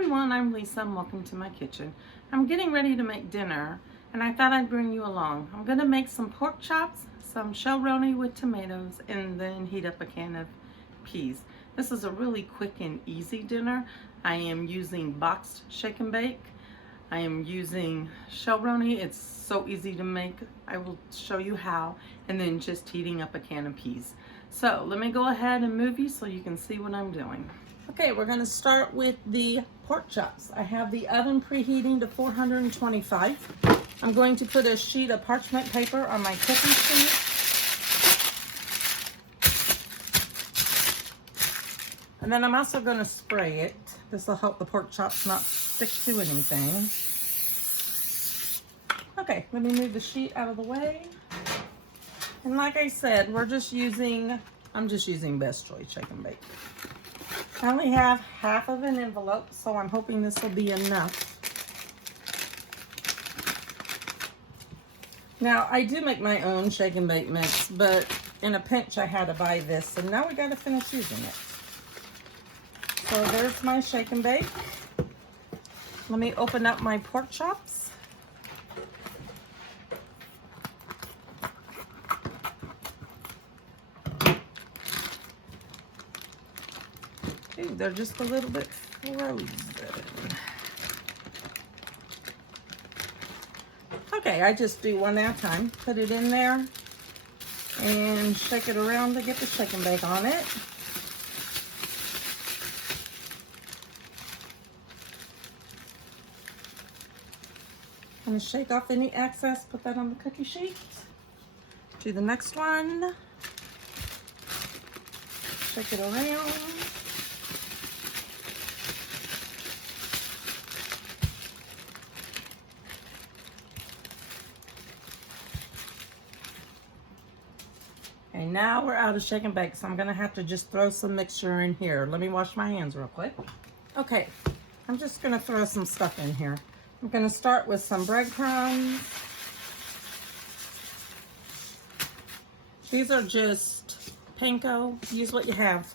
everyone, I'm Lisa and welcome to my kitchen. I'm getting ready to make dinner and I thought I'd bring you along. I'm going to make some pork chops, some shellroni with tomatoes, and then heat up a can of peas. This is a really quick and easy dinner. I am using boxed shake and bake. I am using shellroni. It's so easy to make. I will show you how, and then just heating up a can of peas. So let me go ahead and move you so you can see what I'm doing. Okay, we're going to start with the pork chops. I have the oven preheating to 425. I'm going to put a sheet of parchment paper on my cooking sheet. And then I'm also going to spray it. This will help the pork chops not stick to anything. Okay, let me move the sheet out of the way. And like I said, I'm just using Best Choice Shake and Bake. I only have half of an envelope, so I'm hoping this will be enough. Now, I do make my own shake and bake mix, but in a pinch I had to buy this, and now we got to finish using it. So there's my shake and bake. Let me open up my pork chops. Ooh, they're just a little bit frozen. Okay, I just do one at a time. Put it in there and shake it around to get the shake and bake on it. I'm going to shake off any excess, put that on the cookie sheet. Do the next one. Shake it around. Okay, now we're out of shake and bake, so I'm gonna have to just throw some mixture in here. Let me wash my hands real quick. Okay, I'm just gonna throw some stuff in here. I'm gonna start with some breadcrumbs. These are just panko. Use what you have.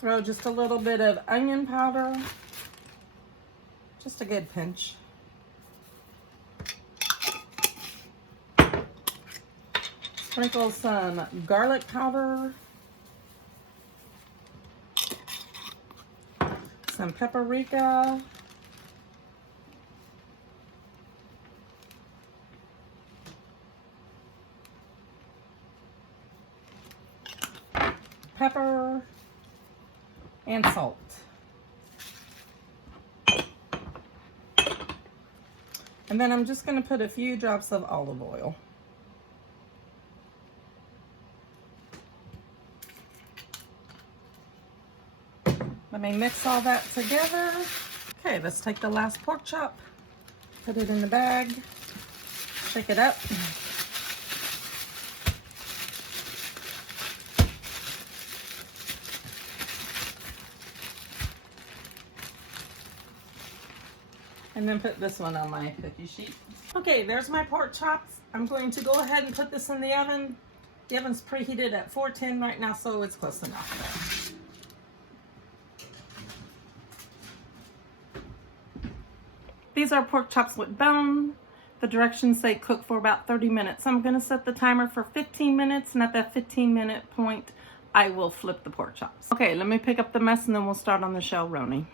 Throw just a little bit of onion powder. Just a good pinch. Sprinkle some garlic powder. Some paprika. Pepper and salt. And then I'm just going to put a few drops of olive oil. Let me mix all that together. Okay, let's take the last pork chop, put it in the bag, shake it up. And then put this one on my cookie sheet. Okay, there's my pork chops. I'm going to go ahead and put this in the oven. The oven's preheated at 410 right now, so it's close enough. These are pork chops with bone. The directions say cook for about 30 minutes. I'm gonna set the timer for 15 minutes, and at that 15-minute point, I will flip the pork chops. Okay, let me pick up the mess and then we'll start on the shellroni.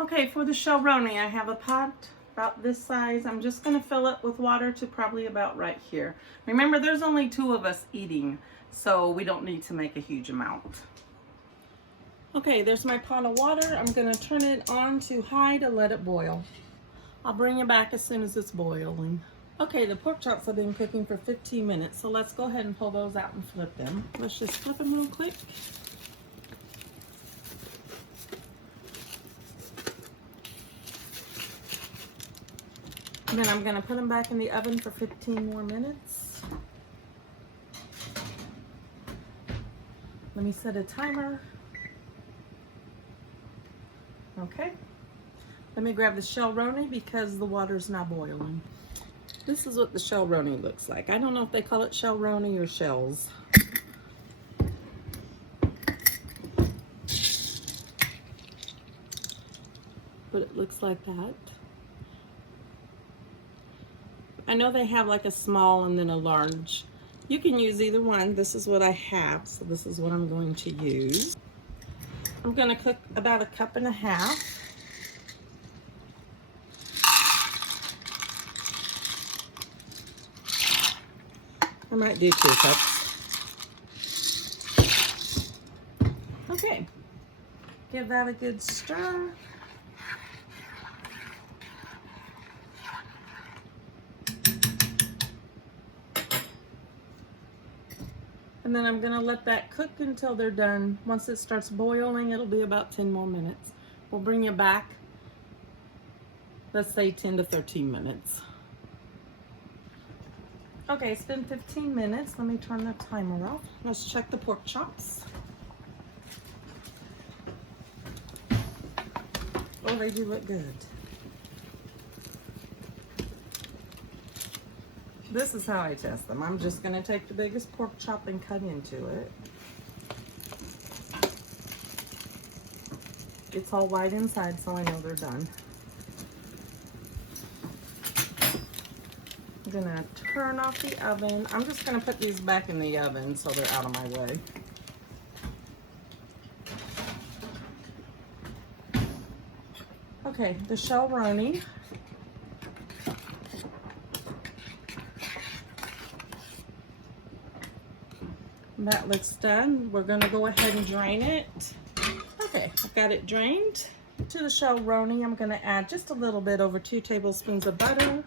Okay, for the shellroni, I have a pot about this size. I'm just gonna fill it with water to probably about right here. Remember, there's only 2 of us eating, so we don't need to make a huge amount. Okay, there's my pot of water. I'm gonna turn it on to high to let it boil. I'll bring it back as soon as it's boiling. Okay, the pork chops have been cooking for 15 minutes, so let's go ahead and pull those out and flip them. Let's just flip them real quick. And then I'm gonna put them back in the oven for 15 more minutes. Let me set a timer. Okay. Let me grab the shellroni because the water's now boiling. This is what the shellroni looks like. I don't know if they call it shellroni or shells. but it looks like that. I know they have like a small and then a large. You can use either one. This is what I have, so this is what I'm going to use. I'm going to cook about 1.5 cups. I might do 2 cups. Okay, give that a good stir. And then I'm gonna let that cook until they're done. Once it starts boiling, it'll be about 10 more minutes. We'll bring it back, let's say 10 to 13 minutes. Okay, it's been 15 minutes. Let me turn the timer off. Let's check the pork chops. Oh, they do look good. This is how I test them. I'm just gonna take the biggest pork chop and cut into it. It's all white inside, so I know they're done. I'm gonna turn off the oven. I'm just gonna put these back in the oven so they're out of my way. Okay, the shell-roni. That looks done. We're gonna go ahead and drain it. Okay, I've got it drained. To the shell-roni, I'm gonna add just a little bit, over 2 tablespoons of butter.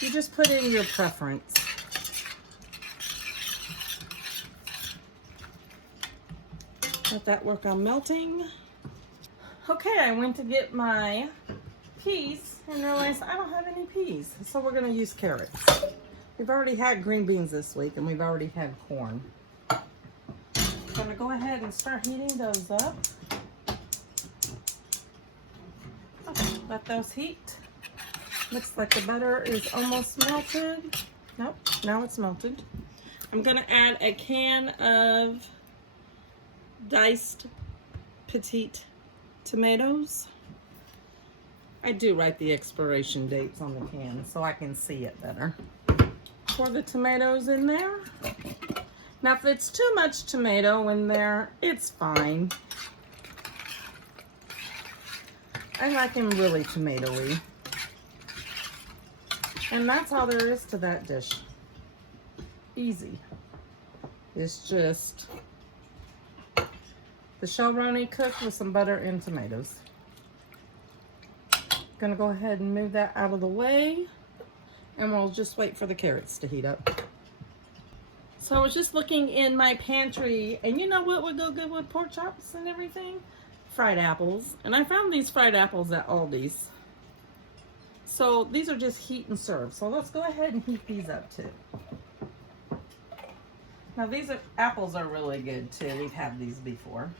You just put in your preference. Let that work on melting. Okay, I went to get my peas and realized I don't have any peas, so we're gonna use carrots. We've already had green beans this week and we've already had corn. I'm gonna go ahead and start heating those up. Okay, let those heat. Looks like the butter is almost melted. Nope, now it's melted. I'm gonna add a can of diced petite tomatoes. I do write the expiration dates on the can so I can see it better. Pour the tomatoes in there. Now if it's too much tomato in there, it's fine. I like them really tomatoey. And that's all there is to that dish. Easy. It's just the shell-roni cooked with some butter and tomatoes. Gonna go ahead and move that out of the way, and we'll just wait for the carrots to heat up. So I was just looking in my pantry, and you know what would go good with pork chops and everything? Fried apples. And I found these fried apples at Aldi's. So these are just heat and serve. So let's go ahead and heat these up too. Now these apples are really good too. We've had these before.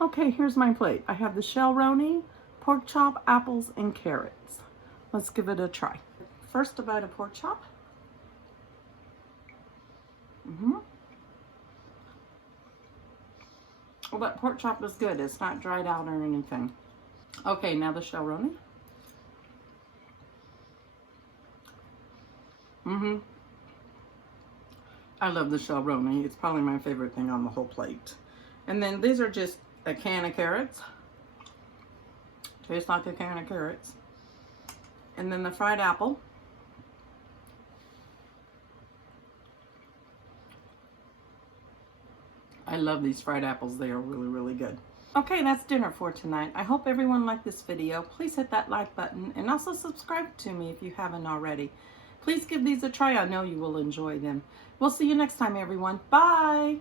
Okay, here's my plate. I have the shell-roni, pork chop, apples, and carrots. Let's give it a try. First, a bite of pork chop. Well, that pork chop is good. It's not dried out or anything. Okay, now the shell-roni. I love the shell-roni. It's probably my favorite thing on the whole plate. And then these are just a can of carrots. Tastes like a can of carrots. And then the fried apple. I love these fried apples. They are really, really good. Okay, that's dinner for tonight. I hope everyone liked this video. Please hit that like button and also subscribe to me if you haven't already. Please give these a try. I know you will enjoy them. We'll see you next time, everyone. Bye.